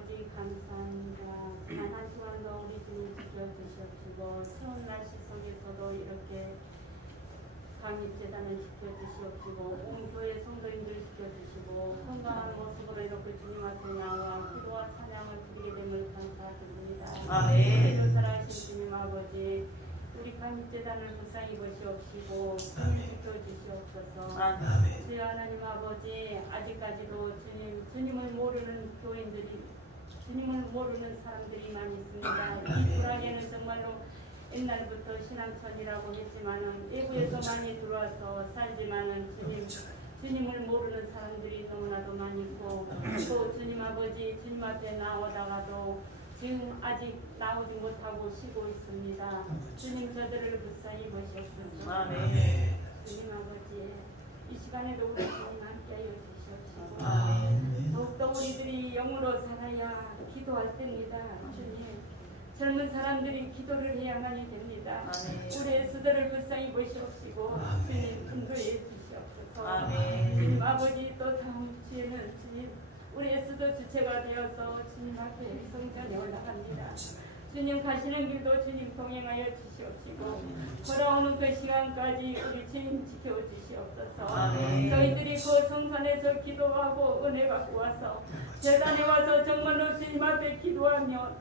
아버지 감사합니다. 단 한 시간도 우리 주님 지켜주시옵시고 추운 날씨 속에서도 이렇게 강립재단을 지켜주시옵시고 온 교회 성도인들 지켜주시고 건강한 모습으로 이렇게 주님 앞에 나와 기도와 찬양을 드리게 됨을 감사드립니다. 아멘. 살아계신 주님 아버지 우리 강립재단을 불쌍히 보시옵시고 주님 지켜주시옵소서. 주여 하나님 아버지 아직까지도 주님을 모르는 교인들이 주님을 모르는 사람들이 많이 있습니다. 이 불안에는 정말로 옛날부터 신앙천이라고 했지만은 외부에서 많이 들어와서 살지만은 주님을 모르는 사람들이 너무나도 많이 있고 또 주님 아버지 주님 앞에 나오다가도 지금 아직 나오지 못하고 쉬고 있습니다. 주님 저들을 불쌍히 보시옵소서. 주님 아버지 이 시간에도 우리 주님 함께하여 주시옵시고 더욱더 우리들이 영으로 살아야 기도할 때입니다. 주님 젊은 사람들이 기도를 해야만이 됩니다. 우리 애쓰들을 불쌍히 보시옵시고 주님 인도해 주시옵소서. 주님 아버지 또 다음 주에는 주님 우리 애쓰도 주체가 되어서 주님 앞에 성전에 올라갑니다. 주님 가시는 길도 주님 동행하여 주시옵시고 걸어오는 그 시간까지 우리 주님 지켜주시옵소서. 저희들이 그 성산에서 기도하고 은혜 받고 와서 재단에 와서 정말로 주님 앞에 기도하며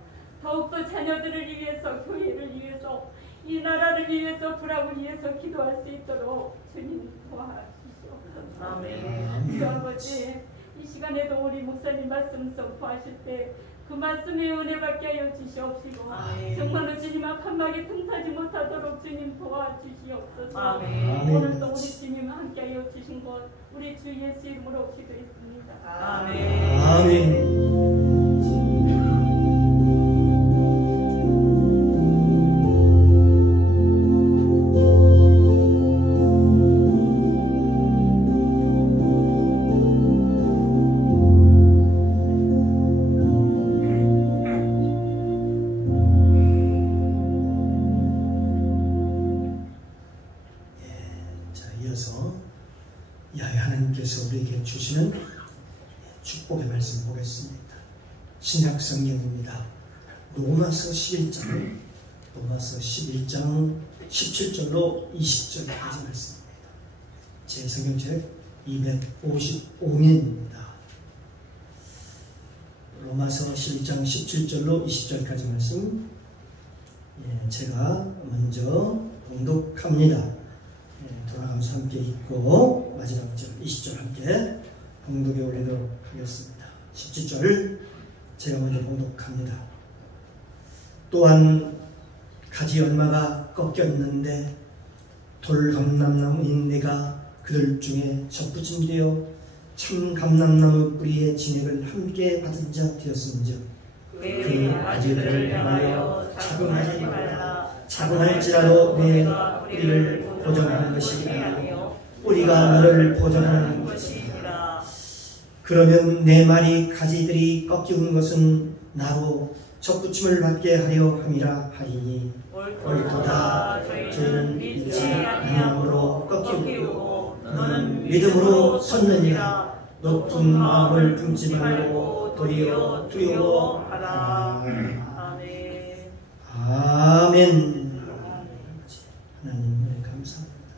더욱더 자녀들을 위해서 교회를 위해서 이 나라를 위해서 불화를 위해서 기도할 수 있도록 주님 도와주시옵소서. 주 아버지 이 시간에도 우리 목사님 말씀 선포하실 때 그 말씀에 은혜 받게 하여 주시옵시고 정말로 주님 앞 한마디 틈타지 못하도록 주님 도와주시옵소서. 오늘도 우리 주님 함께 하여 주신 것 우리 주 예수 이름으로 기도했습니다. 아멘. 우리에게 주시는 축복의 말씀 보겠습니다. 신약 성경입니다. 로마서 11장 17절로 20절까지 말씀입니다. 제 성경책 255면입니다. 로마서 11장 17절로 20절까지 말씀 제가 먼저 봉독합니다. 돌아가면서 함께 읽고 마지막 절 20절 함께 봉독에 올리도록 하겠습니다. 17절 제가 먼저 봉독합니다. 또한 가지 얼마가 꺾였는데 돌감람나무인 내가 그들 중에 접붙임되어 참 감람나무 뿌리의 진액을 함께 받은 자 되었음즉 그 아지들을 향하여 자궁하지 말라. 자궁할지라도 내 뿌리를 보존하는 것이 아니요 뿌리가 너를 보존하는 것이니라. 그러면 내 말이 가지들이 꺾이는 것은 나로 접붙임을 받게 하려 함이라 하리니 옳도다. 저희는 믿지 아니함으로 꺾이고 너는 믿음으로 섰느니라. 높은 마음을 품지 말고 도리어 두려워하라. 아멘. 하나님 은혜 감사합니다.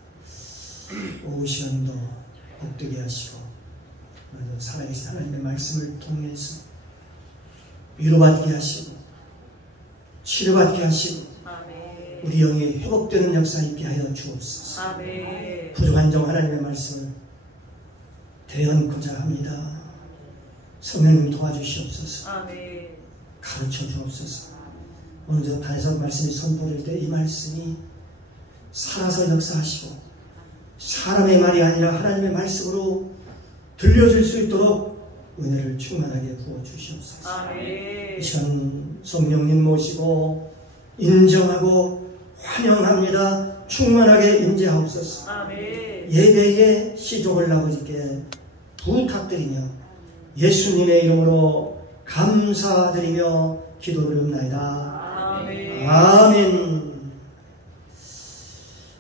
오후 시간도 복되게 하시고 살아계신 하나님의 말씀을 통해서 위로받게 하시고 치료받게 하시고 우리 영이 회복되는 역사 있게 하여 주옵소서. 부족한 점 하나님의 말씀을 대언고자 합니다. 성령님 도와주시옵소서. 가르쳐 주옵소서. 오늘 저 단에서 말씀이 선포될 때 이 말씀이 살아서 역사하시고 사람의 말이 아니라 하나님의 말씀으로 들려줄 수 있도록 은혜를 충만하게 부어주시옵소서. 이 시간 성령님 모시고 인정하고 환영합니다. 충만하게 임재하옵소서. 예배의 시족을 아버지께 부탁드리며 예수님의 이름으로 감사드리며 기도드립니다. 아멘.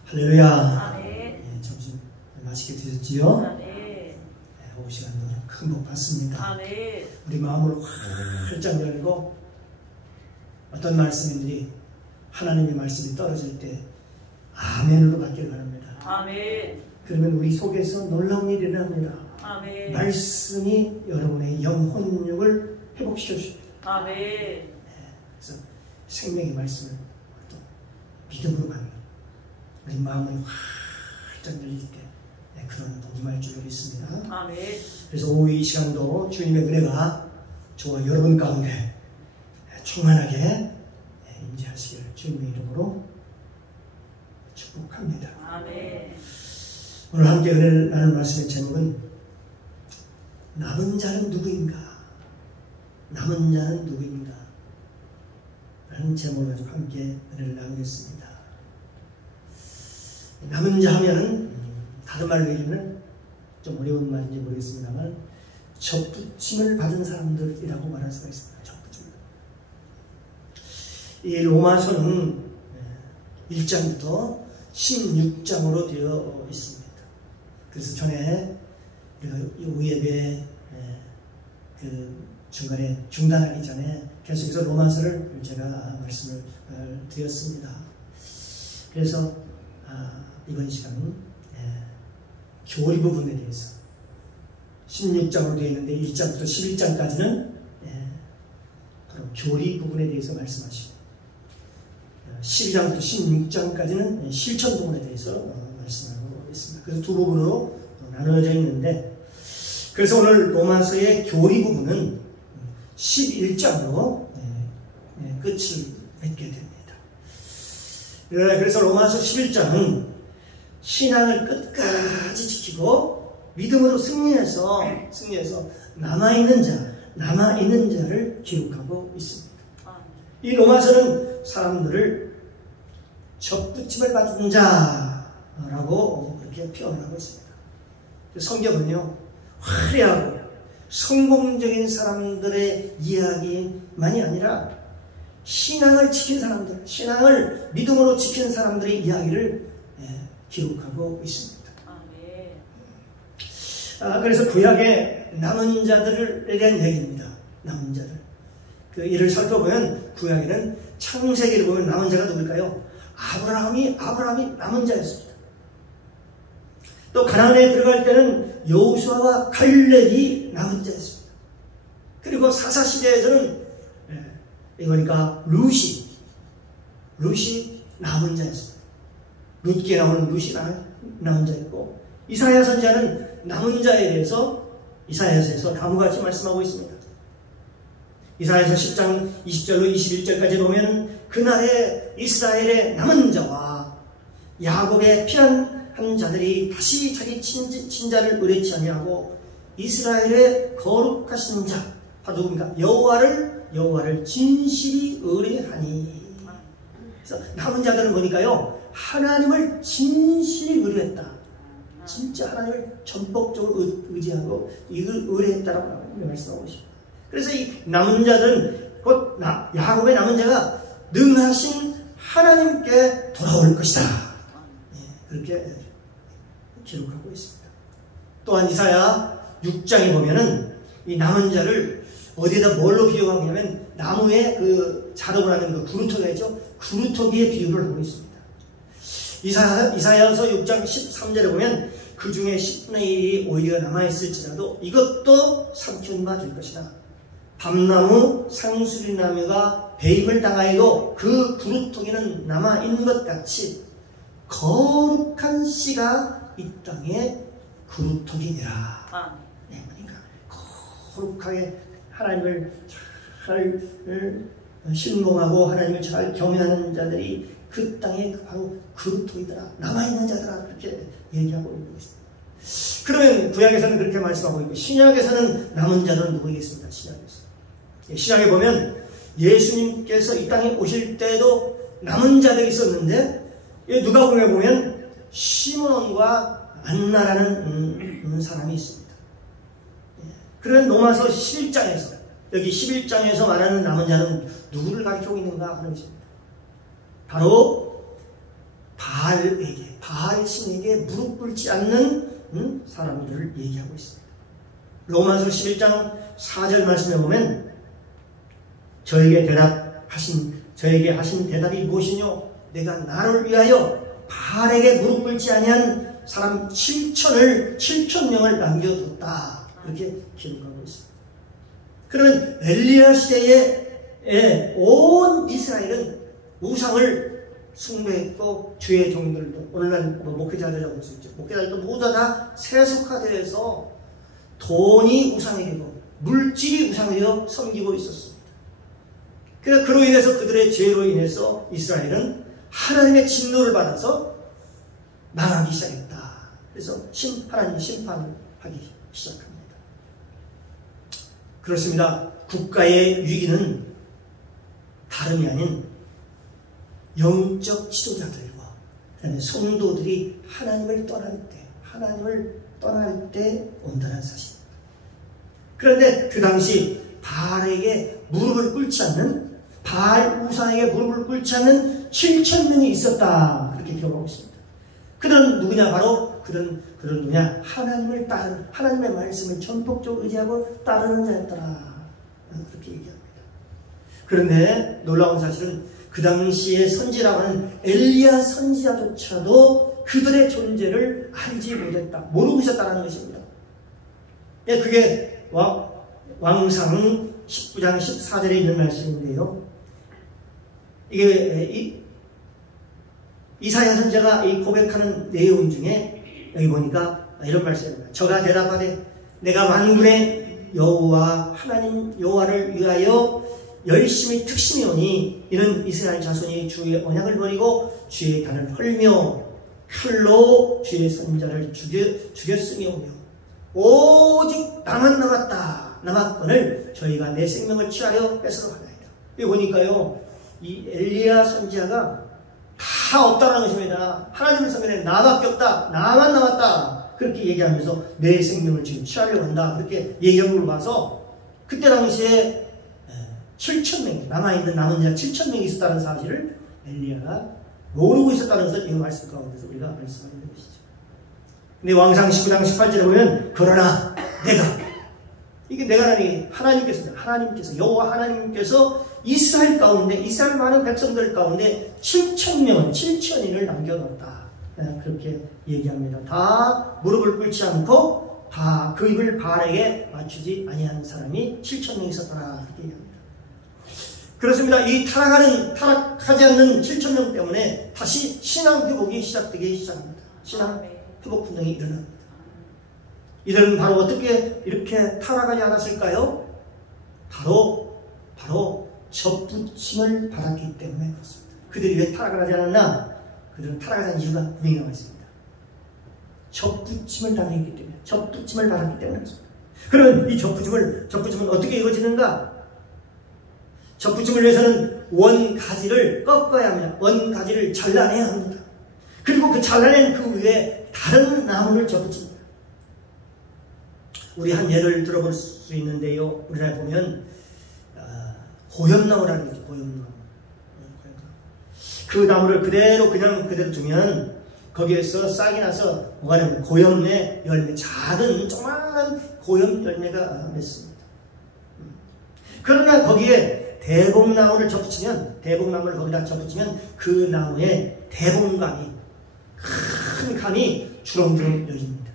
할렐루야. 점심 맛있게 드셨지요? 오후 시간도 큰 복 받습니다. 아멘. 우리 마음을 활짝 열고 어떤 말씀인들이 하나님의 말씀이 떨어질 때 아멘으로 받길 바랍니다. 아멘. 그러면 우리 속에서 놀라운 일이 일어납니다. 아멘. 말씀이 여러분의 영혼력을 회복시켜 주십니다. 아멘. 그래서 생명의 말씀을 또 믿음으로 받는 우리 마음을 활짝 열릴 때 그런 복이 임할 줄 믿습니다. 아멘. 그래서 오후 이 시간도 주님의 은혜가 저와 여러분 가운데 충만하게 임재하시기를 주님의 이름으로 축복합니다. 아멘. 오늘 함께 은혜를 나눌 말씀의 제목은 남은 자는 누구인가? 남은 자는 누구인가? 라는 제목을 가지고 함께 은혜를 나누겠습니다. 남은 자 하면은 다른 말로 얘기하면 좀 어려운 말인지 모르겠습니다만 접붙임을 받은 사람들이라고 말할 수가 있습니다. 접붙임. 이 로마서는 1장부터 16장으로 되어 있습니다. 그래서 전에 오후 예배 그 중간에 중단하기 전에 계속해서 로마서를 제가 말씀을 드렸습니다. 그래서 이번 시간은 교리 부분에 대해서 16장으로 되어 있는데 1장부터 11장까지는 바로 교리 부분에 대해서 말씀하시고 12장부터 16장까지는 실천 부분에 대해서 말씀하고 있습니다. 그래서 두 부분으로 나누어져 있는데 그래서 오늘 로마서의 교리 부분은 11장으로 끝을 맺게 됩니다. 그래서 로마서 11장은 신앙을 끝까지 지키고 믿음으로 승리해서 남아있는 자를 기록하고 있습니다. 이 로마서는 사람들을 접붙임을 받은 자라고 그렇게 표현하고 있습니다. 성경은요, 화려하고 성공적인 사람들의 이야기만이 아니라 신앙을 지킨 사람들, 신앙을 믿음으로 지킨 사람들의 이야기를 기록하고 있습니다. 그래서 구약의 남은 자들에 대한 얘기입니다. 남은 자들. 이를 살펴보면 구약에는 창세기를 보면 남은 자가 누굴까요? 아브라함이 남은 자였습니다. 또 가나안에 들어갈 때는 여호수아와 갈렙이 남은 자였습니다. 그리고 사사시대에서는 그러니까 룻이 남은 자였습니다. 룻기에 나오는 룻이 남은 자였고 이사야 선지자는 남은 자에 대해서 이사야서에서 다음과 같이 말씀하고 있습니다. 이사야서 10장 20절로 21절까지 보면 그날에 이스라엘의 남은 자와 야곱의 피한한 자들이 다시 자기 친자를 의뢰치 아니하고 이스라엘의 거룩하신 자 누굽니까? 여호와를 진실이 의뢰하니. 그래서 남은 자들은 뭐니까요? 하나님을 진실이 의뢰했다. 진짜 하나님을 전폭적으로 의지하고 이걸 의뢰했다라고 말씀하고 있습니다. 그래서 이 남은 자들은 곧 야곱의 남은 자가 능하신 하나님께 돌아올 것이다. 그렇게 기록하고 있습니다. 또한 이사야 6장에 보면은 이 남은 자를 어디에다 뭘로 비유하냐면 나무에 그 자독을 하는 그 구루터기가 있죠. 구루터기에 비유를 하고 있습니다. 이사야서 6장 13절에 보면 그 중에 10분의 1이 오히려 남아있을지라도 이것도 삼키운 바 될 것이다. 밤나무, 상수리나무가 배임을 당하여도 그 구루터기는 남아있는 것 같이 거룩한 씨가 이 땅에 구루터기니라. 그러니까 거룩하게 하나님을 잘 신봉하고 하나님을 잘 경외하는 자들이 그 땅에 바로 구루터기더라, 남아있는 자들아, 그렇게 얘기하고 있는 것입니다. 그러면 구약에서는 그렇게 말씀하고 있고 신약에서는 남은 자들은 누구이겠습니까? 신약에 보면 예수님께서 이 땅에 오실 때도 남은 자들이 있었는데 누가복음에 보면 시므온과 안나라는 사람이 있습니다. 그런 로마서 11장에서 여기 11장에서 말하는 남은 자는 누구를 가리키고 있는가 하는 것입니다. 바로 바알 신에게 무릎 꿇지 않는 사람들을 얘기하고 있습니다. 로마서 11장 4절 말씀에 보면 저에게 하신 대답이 무엇이뇨? 내가 나를 위하여 바알에게 무릎 꿇지 아니한 사람 7,000명을 남겨뒀다. 그렇게 기록하고 있습니다. 그러면 엘리야 시대에 온 이스라엘은 우상을 숭배했고 주의 종들도 오늘날 목회자들이라고 할 수 있죠. 목회자들도 모두 다 세속화되어서 돈이 우상이 되고 물질이 우상이 되어 섬기고 있었습니다. 그래서 그로 인해서 그들의 죄로 인해서 이스라엘은 하나님의 진노를 받아서 망하기 시작했다. 그래서 하나님이 심판을 하기 시작합니다. 그렇습니다. 국가의 위기는 다름이 아닌 영적 지도자들과 성도들이 하나님을 떠날 때 온다는 사실입니다. 그런데 그 당시 바알에게 무릎을 꿇지 않는, 바알 우상에게 무릎을 꿇지 않는 7,000명이 있었다. 그렇게 기록하고 있습니다. 그들은 누구냐? 바로 그들은 누구냐? 하나님을 따르는, 하나님의 말씀을 전폭적으로 의지하고 따르는 자였더라. 그렇게 얘기합니다. 그런데 놀라운 사실은 그 당시의 선지라고 하는 엘리야 선지자조차도 그들의 존재를 알지 못했다. 모르고 있었다는 것입니다. 그게 왕상 19장 14절에 있는 말씀인데요. 이게 이사야 선지자가 이 고백하는 내용 중에 여기 보니까 이런 말씀입니다. 저가 대답하되 내가 만군의 여호와 하나님 여호와를 위하여 열심히 특심히 오니 이는 이스라엘 자손이 주의 언약을 버리고 주의 단을 헐며 칼로 주의 선자를 죽였으며 오직 나만 남았거늘 저희가 내 생명을 취하려 뺏으러 하나이다. 여기 보니까요, 이 엘리야 선지자가 다 없다는 것입니다. 하나님을 섬기는 나밖에 없다, 나만 남았다, 그렇게 얘기하면서 내 생명을 지금 취하려고 한다, 그렇게 얘기한 걸 봐서 그때 당시에 7,000명, 남은 자 7,000명이 있었다는 사실을 엘리야가 모르고 있었다는 것을 이 말씀 가운데서 우리가 알 수가 있는 것이죠. 근데 왕상 19장 18절에 보면 그러나 내가라니 하나님께서 여호와 하나님께서 이스라엘 가운데, 이스라엘 많은 백성들 가운데 7,000인을 남겨놓았다. 그렇게 얘기합니다. 다 무릎을 꿇지 않고 다 그 입을 바알에게 맞추지 아니한 사람이 7,000명 있었더라. 그렇게 얘기합니다. 그렇습니다. 이 타락하지 않는 7,000명 때문에 다시 신앙 회복이 시작되기 시작합니다. 신앙 회복 운동이 일어납니다. 이들은 바로 어떻게 이렇게 타락하지 않았을까요? 바로 접붙임을 받았기 때문에 그렇습니다. 그들이 왜 타락을 하지 않았나? 그들은 타락하지 않은 이유가 분명히 나와 있습니다. 접붙임을 당했기 때문에, 접붙임을 받았기 때문에 그렇습니다. 그럼 이 접붙임은 어떻게 이루어지는가? 접붙임을 위해서는 원가지를 꺾어야 합니다. 원가지를 잘라내야 합니다. 그리고 그 잘라낸 그 위에 다른 나무를 접붙입니다. 우리 한 예를 들어볼 수 있는데요. 우리나라에 보면 고염나무라는 거죠. 고염나무. 그 나무를 그대로 두면 거기에서 싹이 나서 뭐가 되면 고염의 열매, 작은 조그마한 고염 열매가 맺습니다. 그러나 거기에 대봉나무를 거기다 접붙이면 그 나무에 대봉감이, 큰 감이 주렁주렁 열립니다.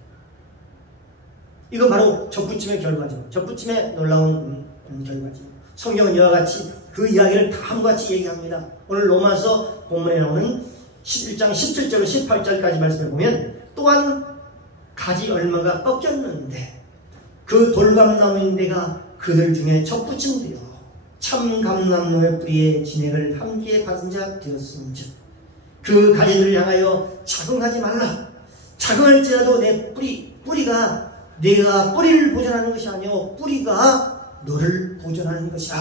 이건 바로 접붙임의 결과죠. 접붙임의 놀라운 결과죠. 성경은 이와 같이 그 이야기를 다음과 같이 얘기합니다. 오늘 로마서 본문에 나오는 11장 17절로 18절까지 말씀을 보면 또한 가지 얼마가 꺾였는데 그 돌감나무인데가 그들 중에 접붙임되어 참 감람나무의 뿌리에 진액을 함께 받은 자 되었음즉 그 가지들을 향하여 자긍하지 말라. 자긍할지라도 내 뿌리가 내가 뿌리를 보존하는 것이 아니오 뿌리가 너를 보존하는 것이다.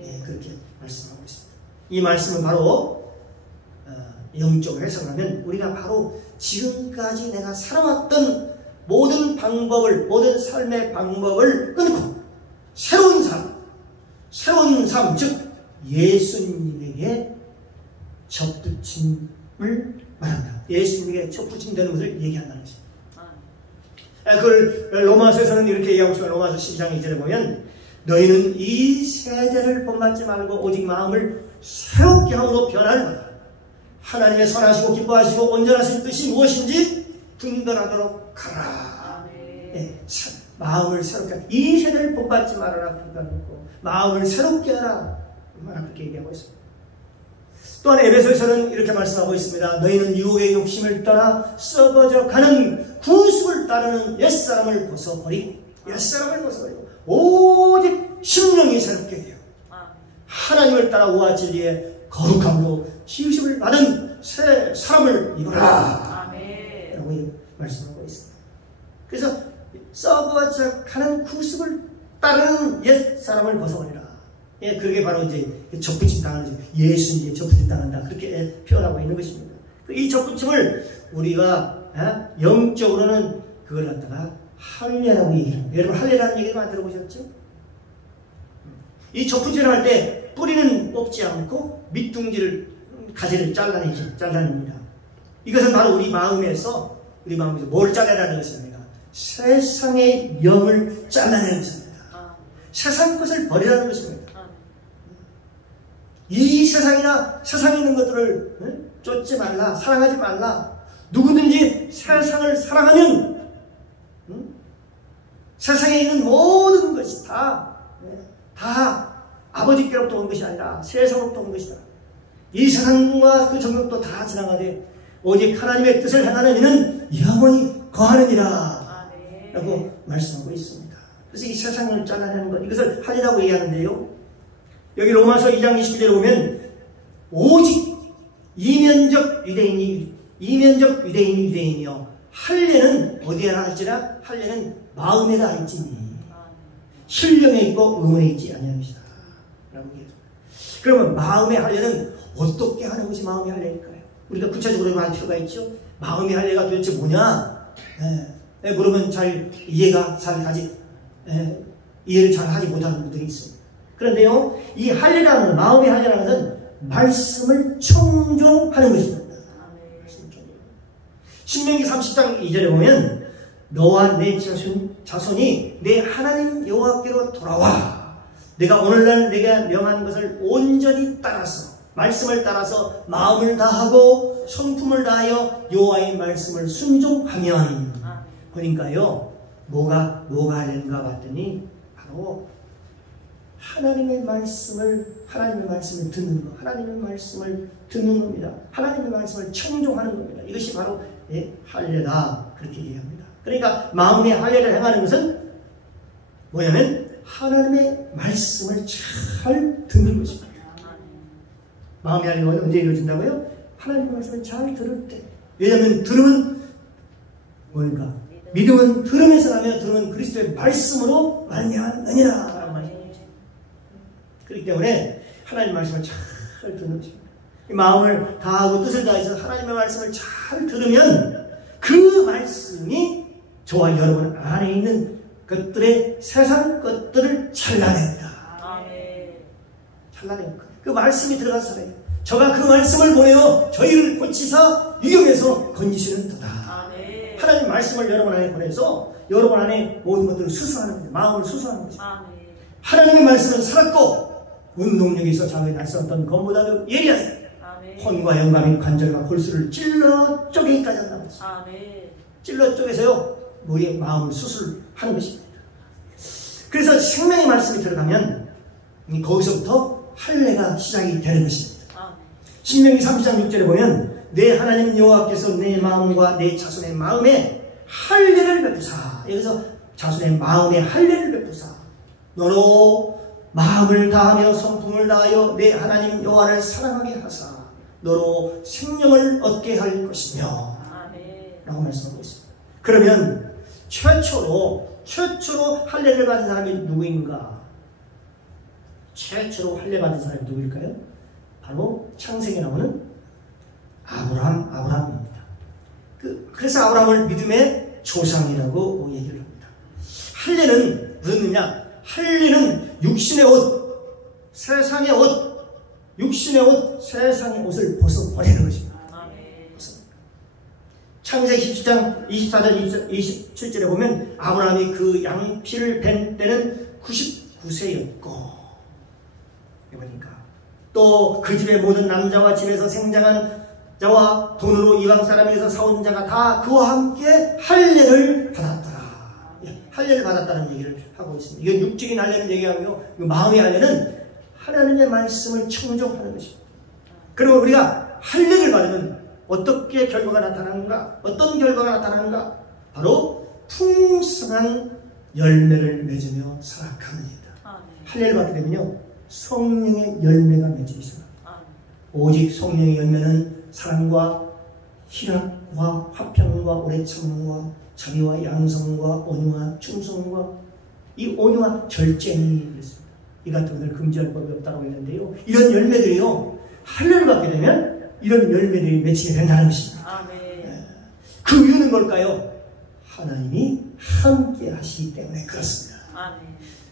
네, 그렇게 말씀하고 있습니다. 이 말씀은 바로 영적으로 해석하면 우리가 바로 지금까지 내가 살아왔던 모든 삶의 방법을 끊고 새로운 삶, 즉 예수님에게 접붙임을 말한다. 예수님에게 접붙임되는 것을 얘기한다는 것입니다. 그걸 로마서에서는 이렇게 얘기하고 있어요. 로마서 12장 2절에 보면 너희는 이 세대를 본받지 말고 오직 마음을 새롭게 함으로 변화를 받아 하나님의 선하시고 기뻐하시고 온전하신 뜻이 무엇인지 분별하도록 하라. 네, 마음을 새롭게 하라. 이 세대를 본받지 말아라. 마음을 새롭게 하라. 그렇게 얘기하고 있습니다. 또한 에베소에서는 이렇게 말씀하고 있습니다. 너희는 유혹의 욕심을 떠나 썩어져 가는 구습을 따르는 옛사람을 벗어버리고 오직 심령이 새롭게 되어 하나님을 따라 우와 진리의 거룩함으로 지으심을 받은 새 사람을 입어라. 라고 말씀하고 있습니다. 그래서 썩어져 가는 구습을 따르는 옛사람을 벗어버리라. 예, 그게 바로 이제 접붙임 당하는 예수님의 접붙임 당한다. 그렇게 표현하고 있는 것입니다. 이 접붙임을 우리가 영적으로는 그걸 갖다가 할례라고 얘기합니다. 여러분 할례라는 얘기를 많이 들어보셨죠? 이 접붙임을 할 때 뿌리는 뽑지 않고 밑둥지를 가지를 잘라냅니다. 이것은 바로 우리 마음에서 뭘 잘라내는 것입니까? 세상의 영을 잘라내는 것입니다. 세상 것을 버리라는 것입니다. 이 세상이나 세상에 있는 것들을 쫓지 말라, 사랑하지 말라. 누구든지 세상을 사랑하면 세상에 있는 모든 것이 다 아버지께로부터 온 것이 아니라 세상으로부터 온 것이다. 이 세상과 그 정욕도 다 지나가되 오직 하나님의 뜻을 행하는 이는 영원히 거하느니라. 라고 말씀하고 있습니다. 그래서 이 세상을 잘라내는 것, 이것을 할례라고 얘기하는데요. 여기 로마서 2장 29절에 보면 오직 이면적 유대인이 유대인이요 할례는 어디에나 할지라 할례는 마음에나 할지니 신령에 있고 의문에 있지 아니함이시다. 라고 얘기합니다. 그러면 마음의 할례는 어떻게 하는 것이 마음의 할례일까요? 우리가 구체적으로 알 필요가 있죠. 마음의 할례가 도대체 뭐냐? 물으면 잘 이해가 잘 가지 이해를 잘 하지 못하는 분들이 있습니다. 그런데요, 이 할례라는 마음의 할례라는 것은 말씀을 청종하는 것입니다. 신명기 30장 2절에 보면 너와 내 자손이 내 하나님 여호와께로 돌아와 내가 오늘날 내가 명한 것을 온전히 따라서 말씀을 따라서 마음을 다하고 성품을 다하여 여호와의 말씀을 순종하면 그러니까요 뭐가 하려는가 봤더니 바로 하나님의 말씀을 듣는 것, 하나님의 말씀을 듣는 겁니다. 하나님의 말씀을 청종하는 겁니다. 이것이 바로 할례다 그렇게 얘기합니다. 그러니까 마음의 할례를 행하는 것은 뭐냐면 하나님의 말씀을 잘 듣는 것입니다. 마음의 할례가 언제 이루어진다고요? 하나님의 말씀을 잘 들을 때. 왜냐하면 들으면 뭐니까? 믿음은 들음에서 나며 들으면 그리스도의 말씀으로 말미암느니라. 그렇기 때문에 하나님의 말씀을 잘 듣는 것입니다. 마음을 다하고 뜻을 다해서 하나님의 말씀을 잘 들으면 그 말씀이 저와 여러분 안에 있는 것들의 세상 것들을 잘라냅니다. 잘라냅니다. 그 말씀이 들어가서 살아요. 저가 그 말씀을 보내어 저희를 고치사 유경에서 건지시는 도다. 하나님 말씀을 여러분 안에 보내서 여러분 안에 모든 것들을 수수하는 거죠. 마음을 수수하는 거죠. 하나님의 말씀은 살았고 운동력이 있어 자기의 날쌘던 것보다도 예리하다. 혼과 영감인 관절과 골수를 찔러 쪼개기까지 한다는 것입니다. 찔러 쪼개서요 우리의 마음을 수술하는 것입니다. 그래서 생명의 말씀이 들어가면 거기서부터 할례가 시작이 되는 것입니다. 신명기 30장 6절에 보면 내 하나님 여호와께서 내 마음과 내 자손의 마음에 할례를 베푸사. 여기서 자손의 마음에 할례를 베푸사 너로 마음을 다하며 성품을 다하여 내 하나님 여호와를 사랑하게 하사 너로 생명을 얻게 할 것이며 라고 말씀하고 있습니다. 그러면 최초로 할례를 받은 사람이 누구인가? 최초로 할례 받은 사람이 누구일까요? 바로 창세기에 나오는 아브라함입니다. 그래서 아브라함을 믿음의 조상이라고 얘기를 합니다. 할례는 무슨 의미냐? 할례는 육신의 옷, 세상의 옷, 세상의 옷을 벗어버리는 것입니다. 창세기 17장 24절 27절에 보면 아브라함이 그 양피를 벤 때는 99세였고, 그러니까 또 그 집의 모든 남자와 집에서 생장한 자와 돈으로 이방 사람에게서 사온 자가 다 그와 함께 할례를 받았더라. 할례를 받았다는 얘기를 하고 있습니다. 이건 육적인 할례를 얘기하고요, 마음의 할례는 하나님의 말씀을 청종하는 것입니다. 그리고 우리가 할례를 받으면 어떻게 결과가 나타나는가? 어떤 결과가 나타나는가? 바로 풍성한 열매를 맺으며 살아갑니다. 할례를 받게 되면요, 성령의 열매가 맺히기 시작합니다. 오직 성령의 열매는 사랑과 희락과 화평과 오래 참음과 자비와 양성과 온유와 충성과 이 온유와 절제니 그랬습니다. 이 같은 것을 금지할 법이 없다고 했는데요, 이런 열매들이요, 할례를 받게 되면 이런 열매들이 맺히게 된다는 것입니다. 그 이유는 뭘까요? 하나님이 함께 하시기 때문에 그렇습니다.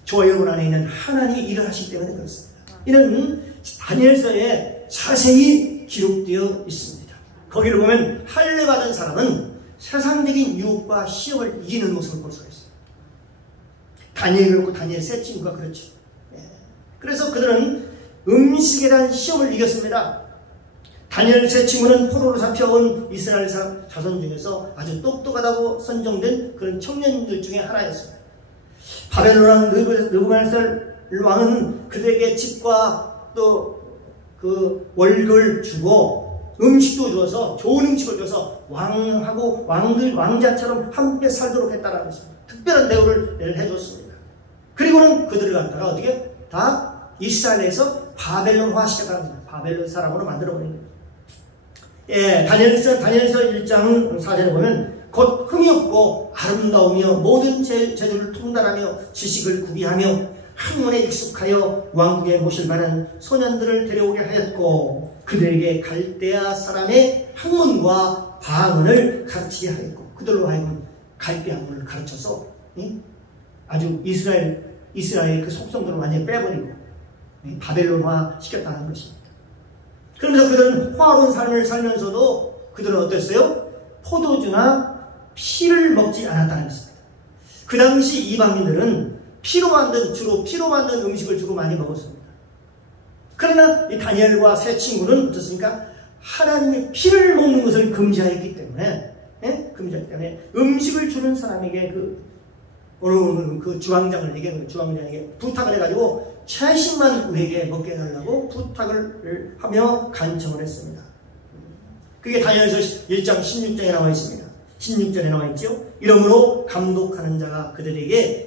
저와 여러분 안에 있는 하나님이 일을 하시기 때문에 그렇습니다. 이는 다니엘서에 자세히 기록되어 있습니다. 거기를 보면 할례 받은 사람은 세상적인 유혹과 시험을 이기는 모습을 볼 수가 있어요. 다니엘이 그렇고 다니엘 세 친구가 그렇죠. 그래서 그들은 음식에 대한 시험을 이겼습니다. 다니엘 세 친구는 포로로 잡혀온 이스라엘 자손 중에서 아주 똑똑하다고 선정된 그런 청년들 중에 하나였습니다. 바벨론 왕 느부갓네살 왕은 그들에게 집과 또 그 월급을 주고 음식도 주어서, 좋은 음식을 줘서 왕하고 왕자처럼 함께 살도록 했다는 것입니다. 특별한 대우를 해줬습니다. 그리고는 그들을 갖다가 어떻게 다 이스라엘에서 바벨론화 시켰다는 겁니다. 바벨론 사람으로 만들어버린 거예요. 다니엘서 1장 4절에 보면 곧 흠이 없고 아름다우며 모든 재주를 통달하며 지식을 구비하며 학문에 익숙하여 왕국에 모실 만한 소년들을 데려오게 하였고 그들에게 갈대아 사람의 학문과 방언을 가르치게 하였고, 그들로 하여금 갈대 학문을 가르쳐서 아주 이스라엘 그 속성들을 완전히 빼버리고 바벨론화 시켰다는 것입니다. 그러면서 그들은 화로운 삶을 살면서도 그들은 어땠어요? 포도주나 피를 먹지 않았다는 것입니다. 그 당시 이방인들은 주로 피로 만든 음식을 주로 많이 먹었습니다. 그러나 이 다니엘과 세 친구는 어떻습니까? 하나님의 피를 먹는 것을 금지하였기 때문에, 금지하기 때문에 음식을 주는 사람에게 그 주왕장에게 부탁을 해가지고 채식만 우리에게 먹게 해달라고 부탁을 하며 간청을 했습니다. 그게 다니엘서 1장 16장에 나와 있습니다. 16절에 나와 있죠. 이러므로 감독하는 자가 그들에게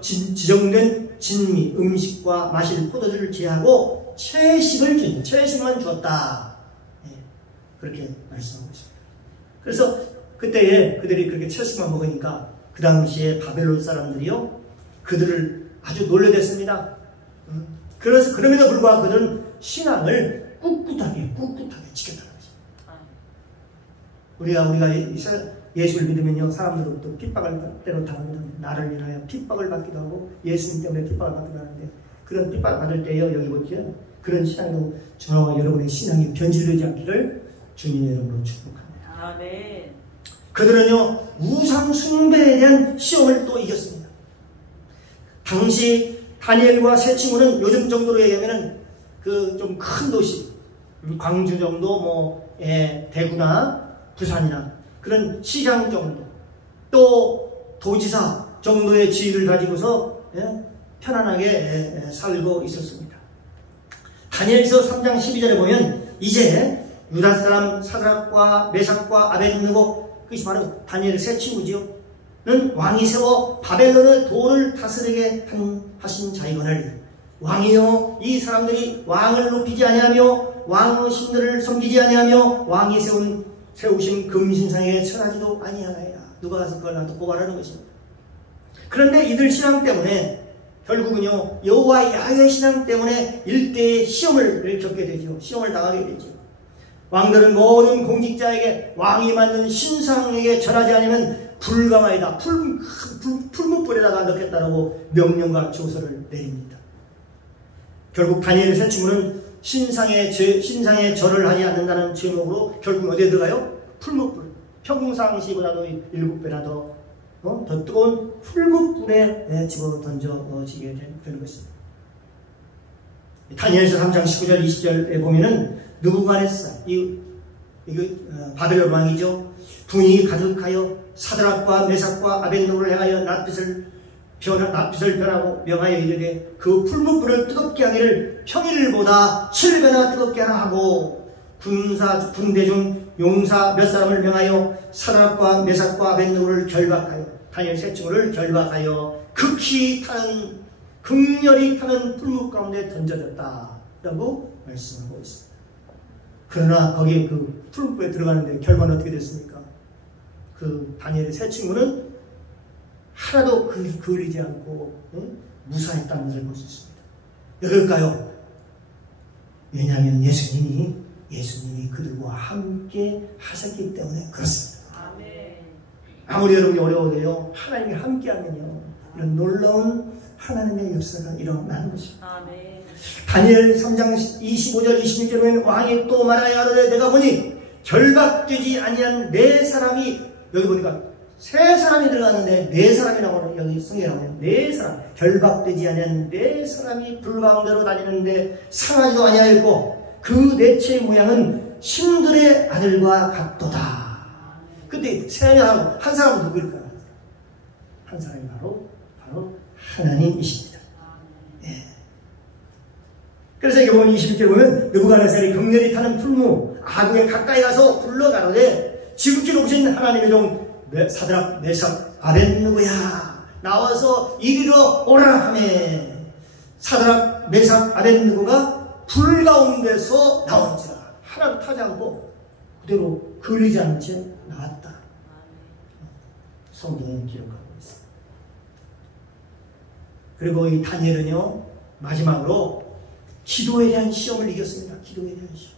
지정된 진미, 음식과 마실 포도주를 제하고 채식만 주었다. 그렇게 말씀하고 있습니다. 그래서 그때에 그들이 그렇게 채식만 먹으니까 그 당시에 바벨론 사람들이요, 그들을 아주 놀려댔습니다. 그럼에도 불구하고 그들은 신앙을 꿋꿋하게 지켰다는 것입니다. 우리가 예수를 믿으면요, 사람들로부터 핍박을 때로 당합니다. 나를 위하여 핍박을 받기도 하고 예수님 때문에 핍박을 받기도 하는데, 그런 핍박을 받을 때요, 여기 보시면 그런 신앙도 저와 여러분의 신앙이 변질되지 않기를 주님의 이름으로 축복합니다. 아멘. 그들은요, 우상 숭배에 대한 시험을 또 이겼습니다. 당시 다니엘과 세 친구는 요즘 정도로 얘기하면은 그 좀 큰 도시, 광주 정도, 대구나 부산이나 그런 시장 정도, 또 도지사 정도의 지위를 가지고서 편안하게 살고 있었습니다. 다니엘서 3장 12절에 보면 이제 유다 사람 사드락과 메삭과 아벳느고, 그것이 바로 다니엘의 세 친구지요, 는 왕이 세워 바벨론의 도를 다스리게 하신 자이거늘, 왕이여 이 사람들이 왕을 높이지 아니하며 왕의 신들을 섬기지 아니하며 왕이 세우신 금신상에 절하지도 아니하나이다. 누가 가서 그걸 나한테 고발하는 것입니다. 그런데 이들 신앙 때문에 결국은요, 여호와 야훼 신앙 때문에 일대의 시험을 겪게 되죠. 시험을 당하게 되죠. 왕들은 모든 공직자에게 왕이 만든 신상에게 절하지 않으면 불가마이다, 풀무불에다가 넣겠다라고 명령과 조서를 내립니다. 결국 다니엘의 세 친구는 신상에 절을 하지 않는다는 제목으로 결국 어디에 들어가요? 풀무불, 평상시보다도 7배나 더 뜨거운 풀무불에 집어 던져지게 되는 것입니다. 다니엘서 3장 19절 20절에 보면은 느부갓네살 바벨론 왕이죠. 분이 가득하여 사드락과 메삭과 아벳느고를 향하여 낯빛을 변하고 명하여 이르되 그 풀무불을 뜨겁게 하기를 평일보다 7배나 뜨겁게 하라 하고 군대 중 용사 몇 사람을 명하여 사드락과 메삭과 아벳느고를 결박하여 다니엘 세 친구를 결박하여 극렬히 타는 풀무 가운데 던져졌다라고 말씀하고 있습니다. 그러나 거기에 그 풀무불에 들어가는데 결과는 어떻게 됐습니까? 그 다니엘의 세 친구는 하나도 그을리지 않고 무사했다는 것을 볼 수 있습니다. 왜 그럴까요? 왜냐하면 예수님이 그들과 함께 하셨기 때문에 그렇습니다. 아무리 여러분이 어려워도요, 하나님이 함께하면요, 이런 놀라운 하나님의 역사가 일어나는 것입니다. 다니엘 3장 25절 26절에는 왕이 또 말하여 하되 내가 보니 결박되지 아니한 네 사람이, 여기 보니까 세 사람이 들어갔는데 네 사람이 나오는, 여기 성경에 나오는 네 사람, 결박되지 아니한 네 사람이 불 가운데로 다니는데 상하지도 아니하였고 그 넷의 모양은 신들의 아들과 같도다. 근데 세 사람, 한 사람은 누구일까요? 한 사람이 바로 하나님이십니다. 예. 그래서 여기 보면 21절에 보면 느부갓네살이 극렬히 타는 풀무 아구에 가까이 가서 불러가로되 지극히 높으신 하나님의 종 사드락 메삭 아벳느고야 나와서 이리로 오라 하매 사드락 메삭 아벳느고가 불 가운데서 나온지라. 하나도 타지 않고 그대로 걸리지 않은 채 나왔다. 성경에 기록하고 있습니다. 그리고 이 다니엘은요, 마지막으로 기도에 대한 시험을 이겼습니다. 기도에 대한 시험.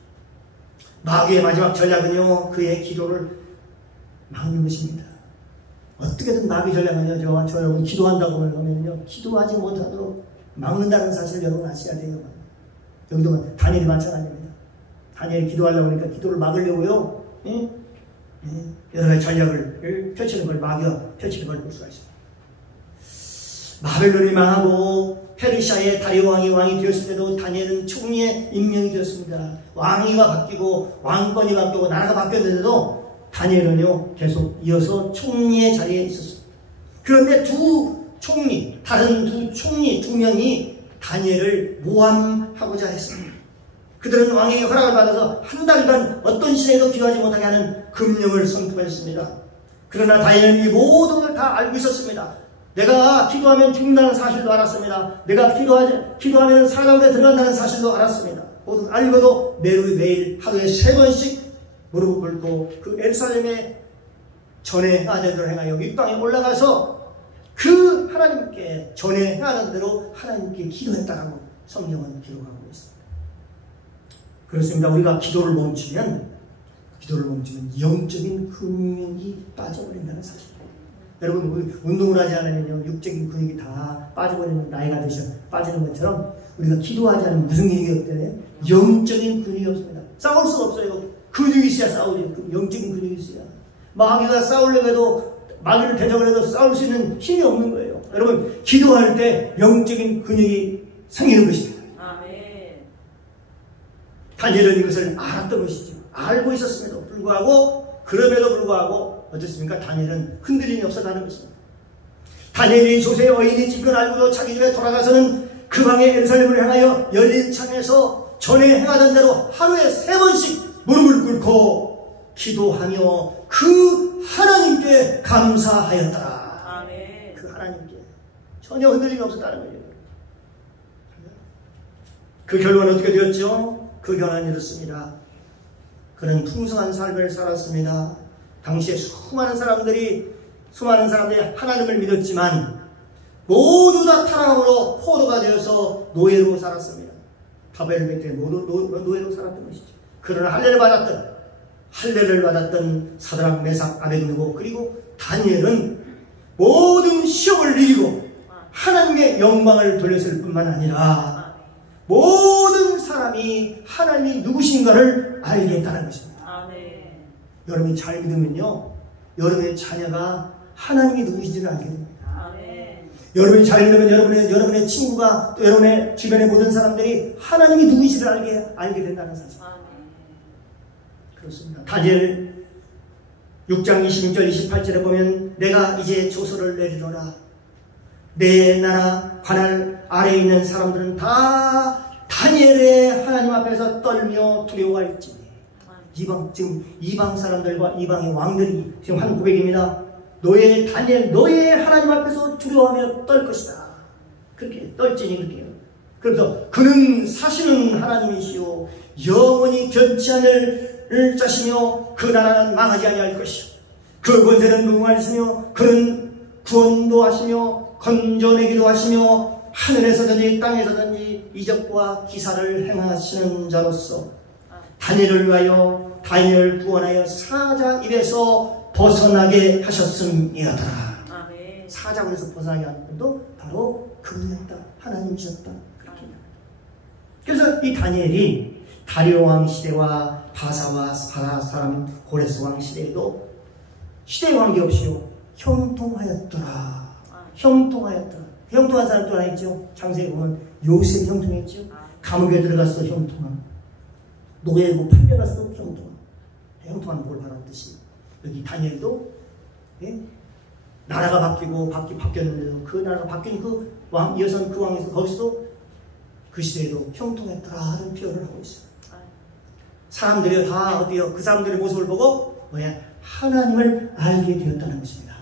마귀의 마지막 전략은요, 그의 기도를 막는 것입니다. 어떻게든 마귀 전략은요, 저 여러분 기도한다고 하면요, 기도하지 못하도록 막는다는 사실을 여러분 아셔야 돼요. 여기도 다니엘이 마찬가지입니다. 다니엘이 기도하려고 하니까 기도를 막으려고요, 여러 가지 전략을 펼치는 걸, 마귀가 펼치는 걸 볼 수가 있습니다. 바벨론이 망하고 페르시아의 다리오 왕이 되었을 때도 다니엘은 총리에 임명이 되었습니다. 왕위가 바뀌고 왕권이 바뀌고 나라가 바뀌었는데도 다니엘은요, 계속 이어서 총리의 자리에 있었습니다. 그런데 다른 두 총리 2명이 다니엘을 모함하고자 했습니다. 그들은 왕에게 허락을 받아서 한 달간 어떤 시대에도 기도하지 못하게 하는 금령을 선포했습니다. 그러나 다니엘은 이 모든 걸 다 알고 있었습니다. 내가 기도하면 죽는다는 사실도 알았습니다. 내가 기도하면 사자굴에 들어간다는 사실도 알았습니다. 모두 알고도 매일 하루에 3번씩 무릎을 꿇고 그 예루살렘에 전에 행하는 대로 행하여 윗방에 올라가서 그 하나님께 전에 행하는 대로 하나님께 기도했다라고 성경은 기록하고 있습니다. 그렇습니다. 우리가 기도를 멈추면 영적인 근육이 빠져버린다는 사실입니다. 여러분, 운동을 하지 않으면요, 육적인 근육이 다 빠져버리는, 나이가 드셔 빠지는 것처럼 우리가 기도하지 않으면 무슨 일이 없대요? 영적인 근육이 없습니다. 싸울 수가 없어요. 근육이 있어야 싸우죠. 영적인 근육이 있어야. 마귀가 싸우려고 해도, 마귀를 대적을 해도 싸울 수 있는 힘이 없는 거예요. 여러분, 기도할 때 영적인 근육이 생기는 것입니다. 아멘. 다니엘은 이것을 알았던 것이죠. 알고 있었음에도 불구하고, 그럼에도 불구하고 어떻습니까? 다니엘은 흔들림이 없었다는 것입니다. 다니엘이 조세의 어인이 지금 알고도 자기 집에 돌아가서는 그 방에 예루살렘을 향하여 열린 창에서 전에 행하던 대로 하루에 3번씩 무릎을 꿇고 기도하며 그 하나님께 감사하였더라. 아멘. 그 하나님께 전혀 흔들림이 없었다는 거예요. 그 결과는 어떻게 되었죠? 그 결과는 이렇습니다. 그는 풍성한 삶을 살았습니다. 당시에 수많은 사람들이 하나님을 믿었지만 모두 다 타락으로 포로가 되어서 노예로 살았습니다. 바벨론 때 모두 노예로 살았던 것이죠. 그러나 할례를 받았던 사드락, 메삭, 아벳느고 그리고 다니엘은 모든 시험을 이기고 하나님의 영광을 돌렸을 뿐만 아니라 모든 사람이 하나님이 누구신가를 알겠다는 것입니다. 여러분이 잘 믿으면요, 여러분의 자녀가 하나님이 누구신지를 알게 됩니다. 아멘. 여러분이 잘 되면 여러분의 친구가 또 여러분의 주변의 모든 사람들이 하나님이 누구신지를 알게 된다는 사실. 아멘. 그렇습니다. 다니엘 6장 26절 28절에 보면 내가 이제 조서를 내리노라. 내 나라 관할 아래에 있는 사람들은 다 다니엘의 하나님 앞에서 떨며 두려워할지니. 지금 이방 사람들과 이방의 왕들이 지금 한 고백입니다. 너의 다니엘, 너의 하나님 앞에서 두려워하며 떨 것이다. 그렇게 떨지니 그렇게요. 그래서 그는 사시는 하나님이시오 영원히 변치 않을 자시며 그 나라는 망하지 아니할 것이요 그 권세는 무궁하시며 그는 구원도 하시며 건져내기도 하시며 하늘에서든지 땅에서든지 이적과 기사를 행하시는 자로서 다니엘을 위하여 다니엘을 구원하여 사자 입에서 벗어나게 하셨음이었다. 사자굴에서 벗어나게 하는 분도 바로 그분이었다. 하나님이셨다. 그렇게. 그래서 이 다니엘이 다리오 왕 시대와 바사와 바라 사람 고레스 왕 시대에도 시대에 관계없이요 형통하였더라. 형통하였더라. 형통한 사람 또 하나 있죠. 창세기 보면 요셉 형통했죠. 감옥에 들어갔어 형통함. 노예고 팔려갔어 형통함. 형통한 뭘 말하는 듯이 여기 다니엘도 예? 나라가 바뀌었는데도 그 나라가 바뀐 그 왕, 여선 그 왕에서 거기서도 그 시대에도 형통했더라 하는 표현을 하고 있어요. 사람들이 다 어디요? 그 사람들의 모습을 보고 뭐야? 하나님을 알게 되었다는 것입니다.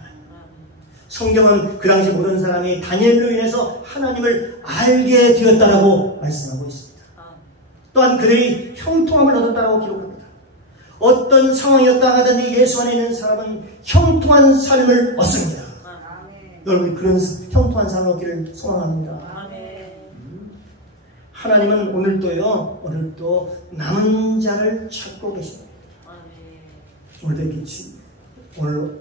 성경은 그 당시 모든 사람이 다니엘로 인해서 하나님을 알게 되었다라고 말씀하고 있습니다. 또한 그들이 형통함을 얻었다라고 기록합니다. 어떤 상황이었다 하더니 예수 안에 있는 사람은 형통한 삶을 얻습니다. 여러분 그런 형통한 삶을 얻기를 소망합니다. 하나님은 오늘도 남은 자를 찾고 계십니다. 오늘도 이렇게 오늘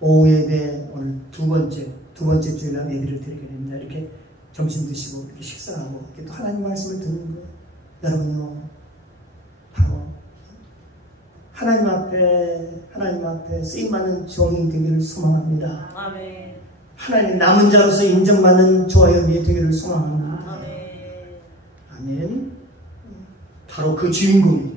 오후 예배 오늘 두 번째 주일날 예배를 드리게 됩니다. 이렇게 점심 드시고 이렇게 식사하고 이렇게 또 하나님 말씀을 듣는 거예요. 여러분요 바로 하나님 앞에 쓰임받는 종이 되기를 소망합니다. 아멘. 하나님 남은 자로서 인정받는 저와 여러분이 되기를 소망합니다. 아멘. 아멘. 바로 그 주인공이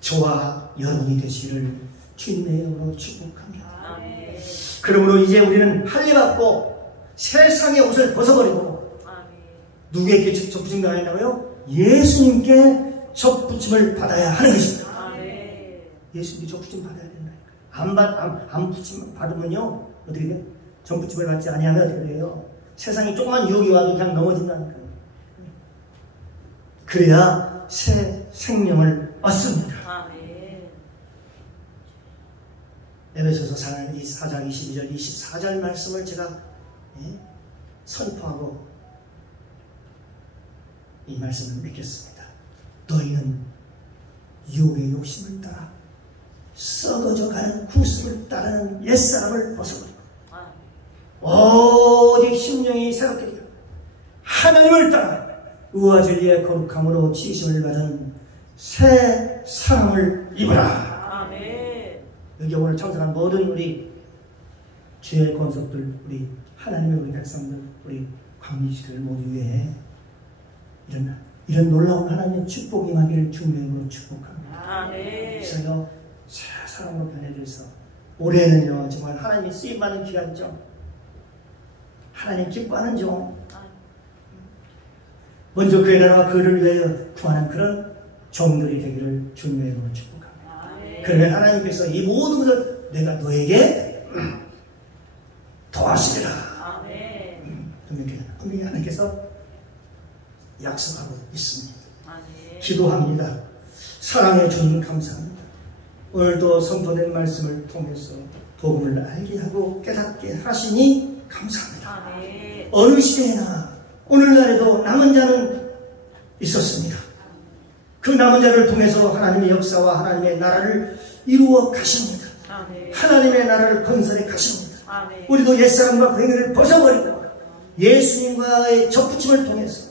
저와 여러분이 되시기를 주님의 이름으로 축복합니다. 아멘. 그러므로 이제 우리는 할례받고 세상의 옷을 벗어버리고 아멘. 누구에게 접붙임 당한다고요? 예수님께 접붙임을 받아야 하는 것입니다. 아멘. 예수님께 접붙임 받아야 된다. 안 붙임 받으면요 어떻게 돼요? 접붙임을 받지 아니하면 어떻게 돼요? 세상에 조그만 유혹이 와도 그냥 넘어진다니까요. 그래야 새 생명을 얻습니다. 아멘. 에베소서 4장 22절 24절 말씀을 제가 선포하고 이 말씀을 맺겠습니다. 너희는 유혹의 욕심을 따라 썩어져 가는 구습을 따르는 옛사람을 벗어버리고 오직 심령이 새롭게 되어 하나님을 따라 의와 진리의 거룩함으로 지으심을 받은 새 사람을 입으라. 아멘. 여기 오늘 참석한 모든 우리 주의 권속들, 우리 하나님의 우리 백성들, 우리 광리시들 모두 위에 이런 놀라운 하나님의 축복이 임하기를 주님의 이름으로 축복합니다. 아멘. 그래서요 새 사람으로 변해져서 올해는요 정말 하나님이 쓰임받는 기간이죠. 하나님 기뻐하는 종, 먼저 그의 나라와 그를 위하여 구하는 그런 종들이 되기를 주님의 이름으로 축복합니다. 아멘. 그러면 하나님께서 이 모든 것을 내가 너에게 도와주리라. 아멘. 분명히 하나님께서 약속하고 있습니다. 아멘. 기도합니다. 사랑해 주님 감사합니다. 오늘도 선포된 말씀을 통해서 복음을 알게 하고 깨닫게 하시니 감사합니다. 아멘. 어느 시대나 오늘날에도 남은 자는 있었습니다. 그 남은 자를 통해서 하나님의 역사와 하나님의 나라를 이루어 가십니다. 아멘. 하나님의 나라를 건설해 가십니다. 아멘. 우리도 옛사람과 그 행위를 벗어버리고 예수님과의 접붙임을 통해서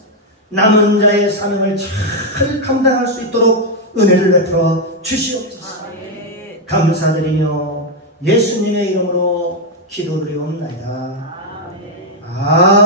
남은 자의 사명을 잘 감당할 수 있도록 은혜를 베풀어 주시옵소서. 아멘. 감사드리며 예수님의 이름으로 기도드리옵나이다. 아멘. 아멘.